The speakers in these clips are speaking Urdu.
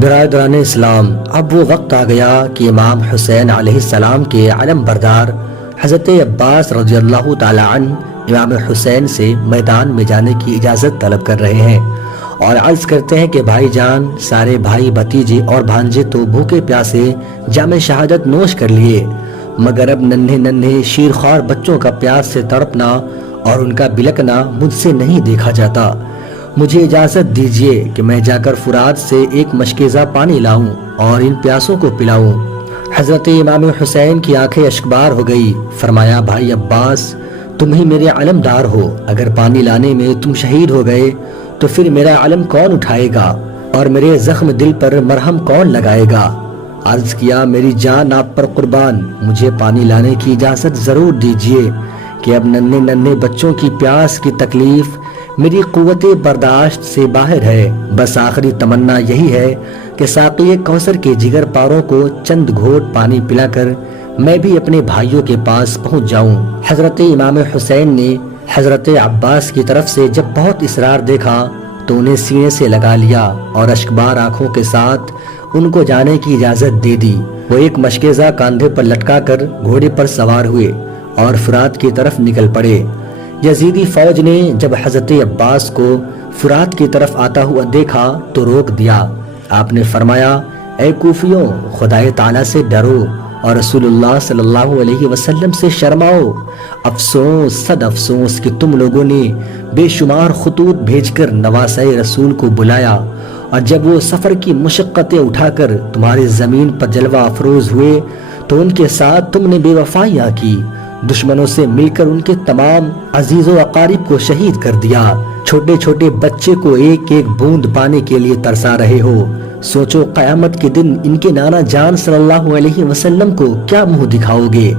برادران اسلام، اب وہ وقت آ گیا کہ امام حسین علیہ السلام کے علم بردار حضرت عباس رضی اللہ تعالی عنہ امام حسین سے میدان میں جانے کی اجازت طلب کر رہے ہیں اور عرض کرتے ہیں کہ بھائی جان، سارے بھائی بھتیجے اور بھانجے تو بھوکے پیاسے جام شہادت نوش کر لیے، مگر اب ننھے ننھے شیرخوار بچوں کا پیاس سے تڑپنا اور ان کا بلکنا مجھ سے نہیں دیکھا جاتا۔ مجھے اجازت دیجیے کہ میں جا کر فرات سے ایک مشکیزہ پانی لاؤں اور ان پیاسوں کو پلاؤں۔ حضرت امام حسین کی آنکھیں اشکبار ہو گئی۔ فرمایا، بھائی عباس، تم ہی میرے علمدار ہو، اگر پانی لانے میں تم شہید ہو گئے تو پھر میرا علم کون اٹھائے گا اور میرے زخم دل پر مرہم کون لگائے گا؟ عرض کیا، میری جان آپ پر قربان، مجھے پانی لانے کی اجازت ضرور دیجیے کہ اب ننھے ننھے بچوں کی پیاس کی تکلیف میری قوت برداشت سے باہر ہے۔ بس آخری تمنا یہی ہے کہ ساقی کوثر کے جگر پاروں کو چند گھونٹ پانی پلا کر میں بھی اپنے بھائیوں کے پاس پہنچ جاؤں۔ حضرت امام حسین نے حضرت عباس کی طرف سے جب بہت اصرار دیکھا تو انہیں سینے سے لگا لیا اور اشکبار آنکھوں کے ساتھ ان کو جانے کی اجازت دے دی۔ وہ ایک مشکیزہ کاندھے پر لٹکا کر گھوڑے پر سوار ہوئے اور فرات کی طرف نکل پڑے۔ یزیدی فوج نے جب حضرت عباس کو فرات کی طرف آتا ہوا دیکھا تو روک دیا۔ آپ نے فرمایا، اے کوفیوں، خدائے تعالیٰ سے ڈرو اور رسول اللہ صلی اللہ علیہ وسلم سے شرماؤ۔ افسوس، صد افسوس کہ تم لوگوں نے بے شمار خطوط بھیج کر نواسۂ رسول کو بلایا، اور جب وہ سفر کی مشقتیں اٹھا کر تمہاری زمین پر جلوہ افروز ہوئے تو ان کے ساتھ تم نے بے وفائیاں کی، دشمنوں سے مل کر ان کے تمام عزیز و اقارب کو شہید کر دیا، چھوٹے چھوٹے بچے کو ایک ایک بوند پانے کے لیے ترسا رہے ہو۔ سوچو قیامت کے دن ان کے نانا جان صلی اللہ علیہ وسلم کو کیا منہ دکھاؤ گے؟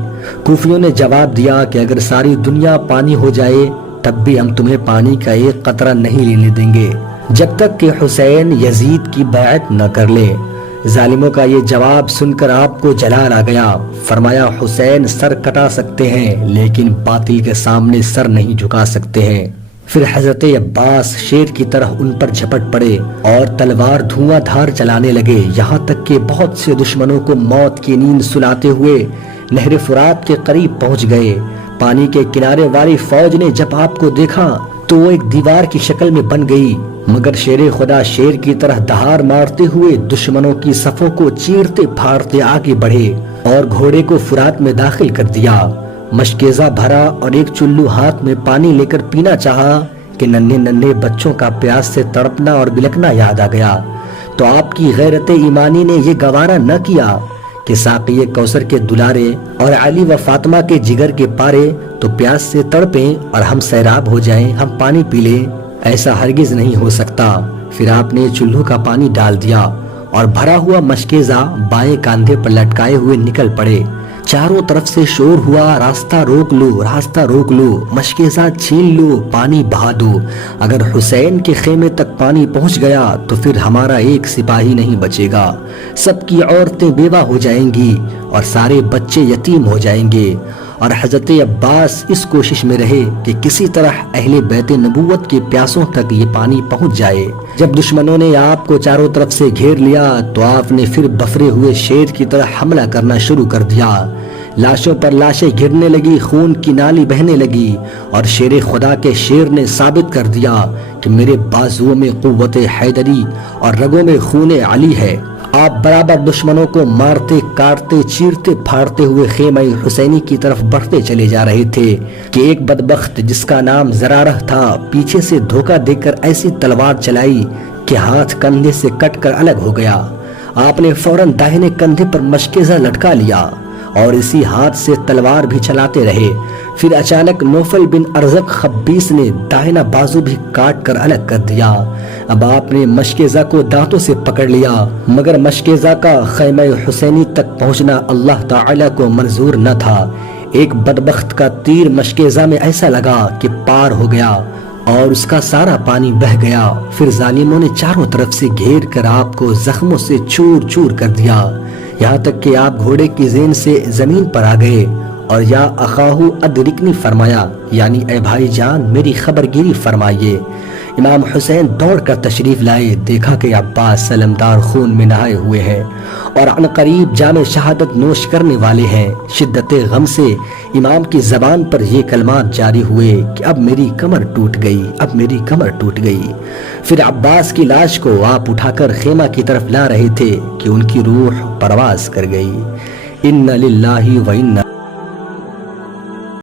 کوفیوں نے جواب دیا کہ اگر ساری دنیا پانی ہو جائے تب بھی ہم تمہیں پانی کا ایک قطرہ نہیں لینے دیں گے جب تک کہ حسین یزید کی بیعت نہ کر لے۔ ظالموں کا یہ جواب سن کر آپ کو جلال آ گیا۔ فرمایا، حسین سر کٹا سکتے ہیں لیکن باطل کے سامنے سر نہیں جھکا سکتے ہیں۔ پھر حضرت عباس شیر کی طرح ان پر جھپٹ پڑے اور تلوار دھواں دھار چلانے لگے، یہاں تک کہ بہت سے دشمنوں کو موت کی نیند سلاتے ہوئے نہر فرات کے قریب پہنچ گئے۔ پانی کے کنارے والی فوج نے جب آپ کو دیکھا تو وہ ایک دیوار کی شکل میں بن گئی، مگر شیر خدا شیر کی طرح دہار مارتے ہوئے دشمنوں کی صفوں کو چیرتے پھاڑتے آگے بڑھے اور گھوڑے کو فرات میں داخل کر دیا۔ مشکیزہ بھرا اور ایک چلو ہاتھ میں پانی لے کر پینا چاہا کہ ننھے ننھے بچوں کا پیاس سے تڑپنا اور بلکنا یاد آ گیا، تو آپ کی غیرت ایمانی نے یہ گوارا نہ کیا کہ ساقی کوثر کے دلارے اور علی و فاطمہ کے جگر کے پارے تو پیاس سے تڑپیں اور ہم سیراب ہو جائیں، ہم پانی پی لیں، ایسا ہرگز نہیں ہو سکتا۔ پھر آپ نے چولہوں کا پانی ڈال دیا اور بھرا ہوا مشکیزہ بائیں کاندھے پر لٹکائے ہوئے نکل پڑے۔ چاروں طرف سے شور ہوا، راستہ روک لو، راستہ روک لو، مشکیزہ چھین لو، پانی بہا دو، اگر حسین کے خیمے تک پانی پہنچ گیا تو پھر ہمارا ایک سپاہی نہیں بچے گا، سب کی عورتیں بیوہ ہو جائیں گی اور سارے بچے یتیم ہو جائیں گے۔ اور حضرت عباس اس کوشش میں رہے کہ کسی طرح اہل بیت نبوت کے پیاسوں تک یہ پانی پہنچ جائے۔ جب دشمنوں نے آپ کو چاروں طرف سے گھیر لیا تو آپ نے پھر بفرے ہوئے شیر کی طرح حملہ کرنا شروع کر دیا۔ لاشوں پر لاشیں گرنے لگی، خون کی نالی بہنے لگی، اور شیر خدا کے شیر نے ثابت کر دیا کہ میرے بازوؤں میں قوت حیدری اور رگوں میں خون علی ہے۔ آپ برابر دشمنوں کو مارتے کاٹتے چیرتے پھاڑتے ہوئے خیمہ حسینی کی طرف بڑھتے چلے جا رہے تھے کہ ایک بدبخت جس کا نام زرارہ تھا پیچھے سے دھوکہ دے کر ایسی تلوار چلائی کہ ہاتھ کندھے سے کٹ کر الگ ہو گیا۔ آپ نے فوراً داہنے کندھے پر مشکیزہ لٹکا لیا اور اسی ہاتھ سے تلوار بھی چلاتے رہے۔ پھر اچانک نوفل بن ارزق خبیث نے داہنا بازو بھی کاٹ کر الگ کر دیا۔ اب آپ نے مشکیزہ کو دانتوں سے پکڑ لیا، مگر مشکیزہ کا خیمہ حسینی تک پہنچنا اللہ تعالیٰ کو منظور نہ تھا۔ ایک بدبخت کا تیر مشکیزہ میں ایسا لگا کہ پار ہو گیا اور اس کا سارا پانی بہہ گیا۔ پھر ظالموں نے چاروں طرف سے گھیر کر آپ کو زخموں سے چور چور کر دیا، یہاں تک کہ آپ گھوڑے کی زین سے زمین پر آ گئے اور یا اخاہو ادرکنی فرمایا، یعنی اے بھائی جان میری خبر گیری فرمائیے۔ امام حسین دوڑ کر تشریف لائے، دیکھا کہ عباس سلمدار خون میں نہائے ہوئے ہیں اور عنقریب جام شہادت نوش کرنے والے ہیں۔ شدت غم سے امام کی زبان پر یہ کلمات جاری ہوئے کہ اب میری کمر ٹوٹ گئی، اب میری کمر ٹوٹ گئی۔ پھر عباس کی لاش کو آپ اٹھا کر خیمہ کی طرف لا رہے تھے کہ ان کی روح پرواز کر گئی۔ اِنَّ لِلَّهِ وَإِنَّا